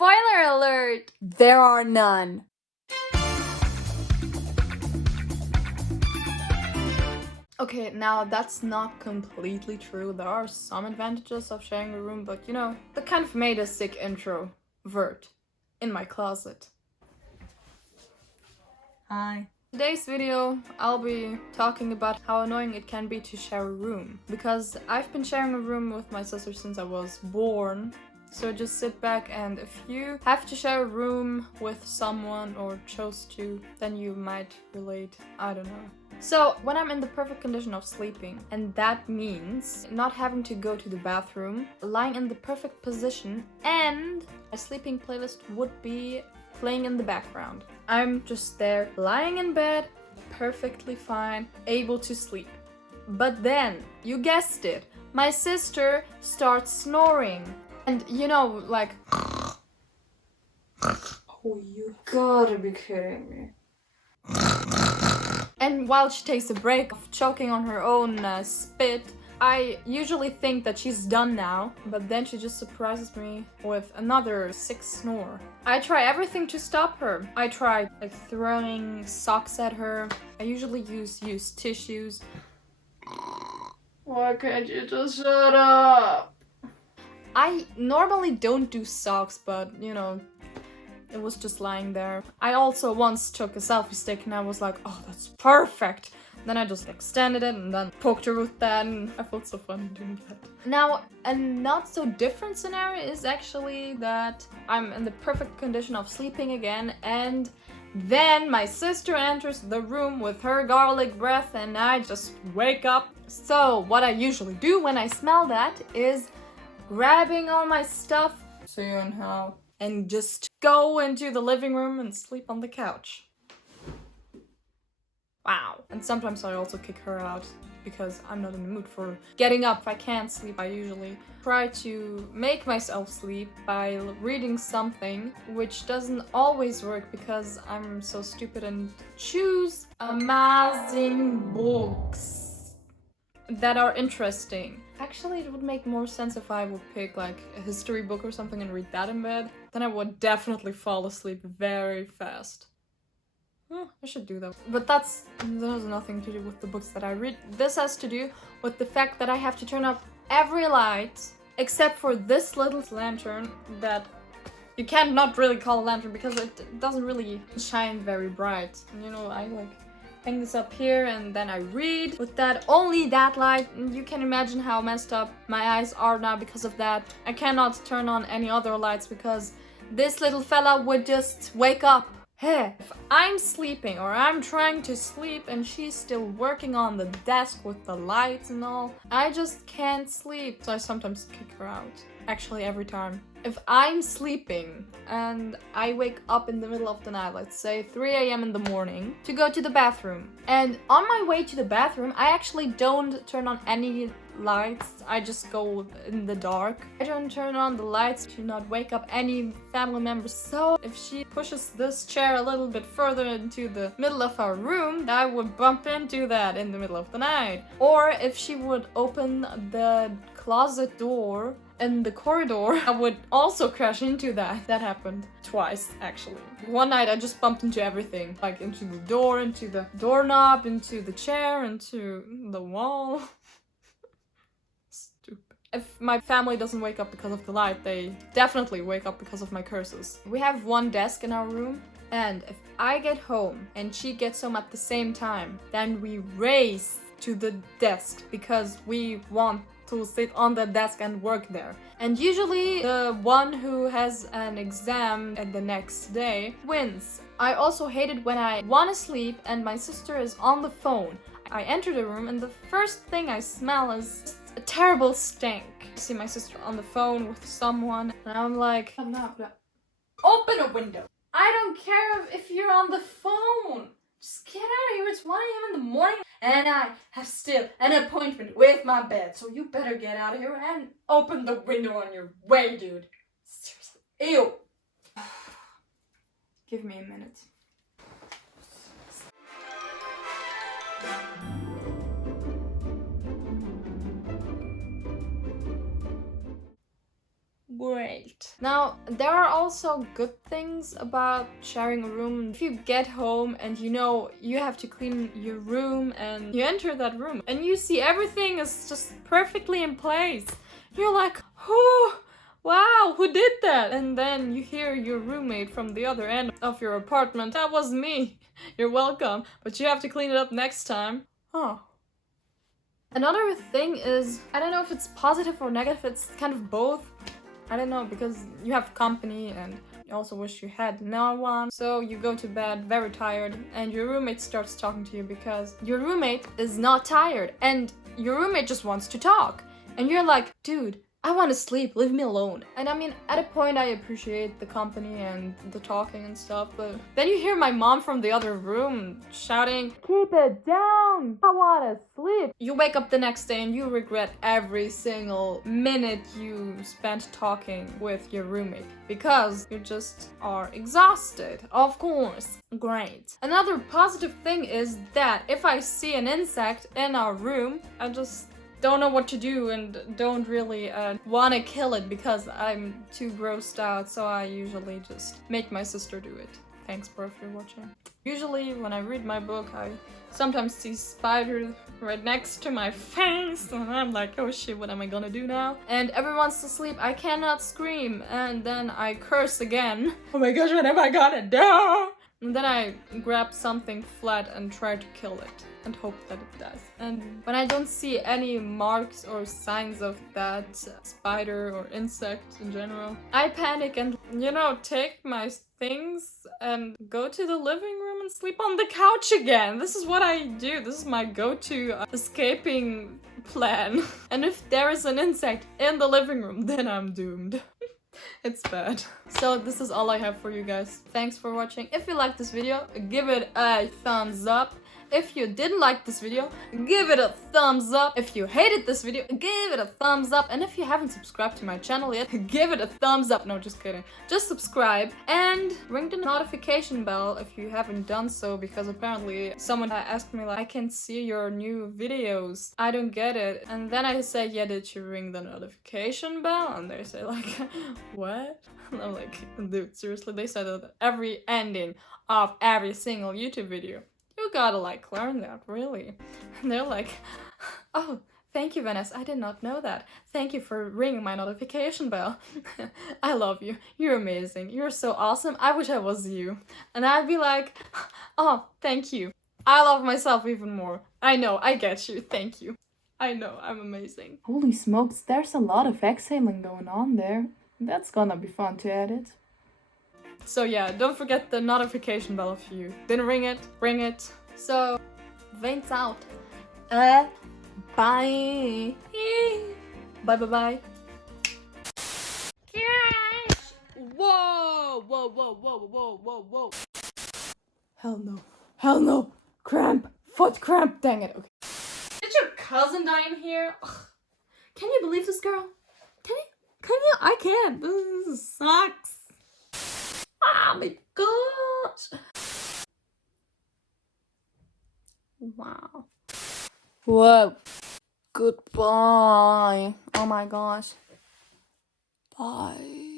Spoiler alert! There are none. Okay, now that's not completely true. There are some advantages of sharing a room, but you know, that kind of made a sick introvert in my closet. Hi. Today's video, I'll be talking about how annoying it can be to share a room. Because I've been sharing a room with my sister since I was born. So just sit back, and if you have to share a room with someone or chose to, then you might relate. I don't know. So when I'm in the perfect condition of sleeping, and that means not having to go to the bathroom, lying in the perfect position, and my sleeping playlist would be playing in the background. I'm just there, lying in bed, perfectly fine, able to sleep. But then, you guessed it, my sister starts snoring. And you know, like... Oh, you gotta be kidding me. And while she takes a break of choking on her own spit, I usually think that she's done now, but then she just surprises me with another sick snore. I try everything to stop her. I try like throwing socks at her. I usually use tissues. Why can't you just shut up? I normally don't do socks, but you know, it was just lying there. I also once took a selfie stick and I was like, oh, that's perfect. Then I just extended it and then poked her with that, and I felt so funny doing that. Now, a not so different scenario is actually that I'm in the perfect condition of sleeping again, and then my sister enters the room with her garlic breath and I just wake up. So what I usually do when I smell that is grabbing all my stuff, see you in hell, and just go into the living room and sleep on the couch. Wow. And sometimes I also kick her out because I'm not in the mood for getting up. If I can't sleep, I usually try to make myself sleep by reading something, which doesn't always work because I'm so stupid and choose amazing books that are interesting. Actually, it would make more sense if I would pick like a history book or something and read that in bed. Then I would definitely fall asleep very fast. I should do that. But that has nothing to do with the books that I read. This has to do with the fact that I have to turn off every light except for this little lantern that you can't not really call a lantern because it doesn't really shine very bright. And, you know, I like hang this up here and then I read with that, only that light. And you can imagine how messed up my eyes are now because of that. I cannot turn on any other lights because this little fella would just wake up. Hey, if I'm sleeping or I'm trying to sleep and she's still working on the desk with the lights and all, I just can't sleep. So I sometimes kick her out. Actually, every time. If I'm sleeping and I wake up in the middle of the night, let's say 3 a.m. in the morning, to go to the bathroom. And on my way to the bathroom, I actually don't turn on any lights. I just go in the dark. I don't turn on the lights to not wake up any family members. So if she pushes this chair a little bit further into the middle of our room, I would bump into that in the middle of the night. Or if she would open the closet door in the corridor, I would also crash into that. That happened twice, actually. One night I just bumped into everything. Like into the door, into the doorknob, into the chair, into the wall. Stupid. If my family doesn't wake up because of the light, they definitely wake up because of my curses. We have one desk in our room, and if I get home and she gets home at the same time, then we race to the desk because we want to sit on the desk and work there. And usually the one who has an exam at the next day wins. I also hate it when I want to sleep and my sister is on the phone. I enter the room and the first thing I smell is a terrible stink. I see my sister on the phone with someone and I'm like, open a window. I don't care if you're on the phone. Just get out of here, it's 1 a.m. in the morning and I have still an appointment with my bed. So you better get out of here and open the window on your way, dude. Seriously. Ew. Give me a minute. Great. Now, there are also good things about sharing a room. If you get home and you know you have to clean your room and you enter that room and you see everything is just perfectly in place, you're like, oh, wow, who did that? And then you hear your roommate from the other end of your apartment, that was me. You're welcome, but you have to clean it up next time. Oh. Another thing is, I don't know if it's positive or negative, it's kind of both. I don't know, because you have company and you also wish you had no one. So you go to bed very tired and your roommate starts talking to you because your roommate is not tired and your roommate just wants to talk. And you're like, dude, I want to sleep, leave me alone. And I mean, at a point I appreciate the company and the talking and stuff, but then you hear my mom from the other room shouting, keep it down, I want to sleep. You wake up the next day and you regret every single minute you spent talking with your roommate because you just are exhausted. Of course. Great. Another positive thing is that if I see an insect in our room, I just don't know what to do and don't really want to kill it because I'm too grossed out, so I usually just make my sister do it. Thanks, bro, if you're watching. Usually when I read my book, I sometimes see spiders right next to my face and I'm like, oh shit, what am I gonna do now? And everyone's asleep, I cannot scream, and then I curse again. Oh my gosh, what am I gonna do? And then I grab something flat and try to kill it and hope that it does. And when I don't see any marks or signs of that spider or insect in general, I panic and, you know, take my things and go to the living room and sleep on the couch again. This is what I do. This is my go-to escaping plan. And if there is an insect in the living room, then I'm doomed. It's bad. So this is all I have for you guys. Thanks for watching. If you liked this video, give it a thumbs up. If you didn't like this video, give it a thumbs up. If you hated this video, give it a thumbs up. And if you haven't subscribed to my channel yet, give it a thumbs up. No, just kidding. Just subscribe and ring the notification bell if you haven't done so, because apparently someone asked me like, I can see your new videos. I don't get it. And then I say, yeah, did you ring the notification bell? And they say like, what? And I'm like, dude, seriously? They said that every ending of every single YouTube video. You gotta like learn that, really. And they're like, oh, thank you, Vanessa. I did not know that. Thank you for ringing my notification bell. I love you. You're amazing. You're so awesome. I wish I was you. And I'd be like, oh, thank you. I love myself even more. I know, I get you. Thank you. I know, I'm amazing. Holy smokes, there's a lot of exhaling going on there. That's gonna be fun to edit. So yeah, don't forget the notification bell if you didn't ring it, ring it. So, veins out. Bye. Bye bye bye. Yes! Whoa! Whoa, whoa, whoa, whoa, whoa, whoa. Hell no. Hell no. Cramp. Foot cramp. Dang it. Okay. Did your cousin die in here? Ugh. Can you believe this, girl? Can you? Can you? I can't. This sucks. Oh my gosh. Wow. Whoa. Goodbye. Oh my gosh. Bye.